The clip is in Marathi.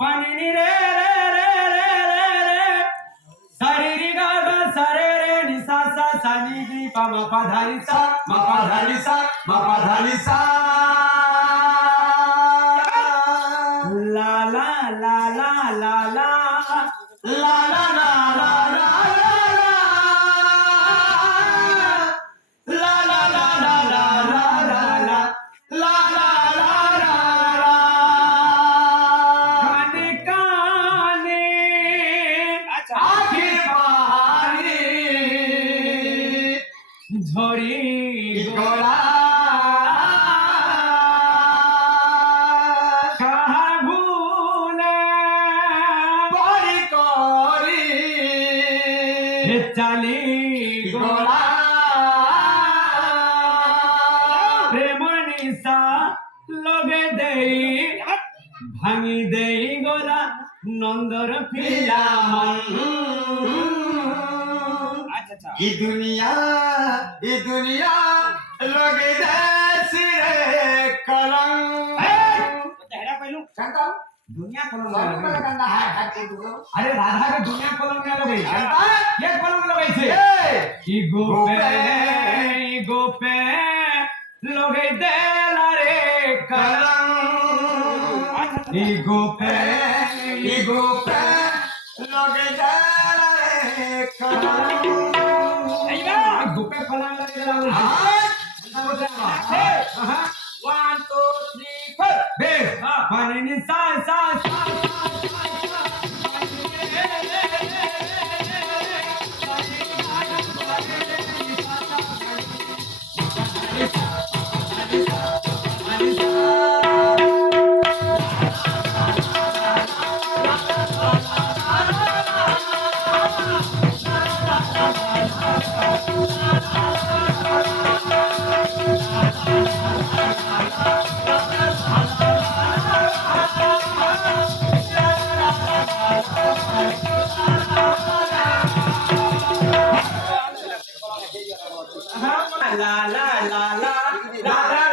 पाणी रे रे रे रे रे रे सारी रि गा गा सारे रे नि सा सा सा नि रि पा मा पा धा नि सा मा पा धा नि सा मा पा धा नि सा ला ला ला ला ला ला ला ला ला ला ला झड़ी गोला कहा भूले बड़ी कोरी चाली गोला प्रेम निशा लगे देई भांगी देई गोला नंदर पिला ये दुनिया लगे देसी रे कलंग हेडा पहिलू सांगता दुनिया कलंग लगंदा हाय अरे राधा के दुनिया कलंग ना लगे ये कलंग लगे छे ई गोपे लगे देला रे कलंग ई गोपे लगे देला रे कलंग गुप्पे फलाने लगे जरा हाँ 1 2 3 4 बे पानी नि सा सा सा la la la la la la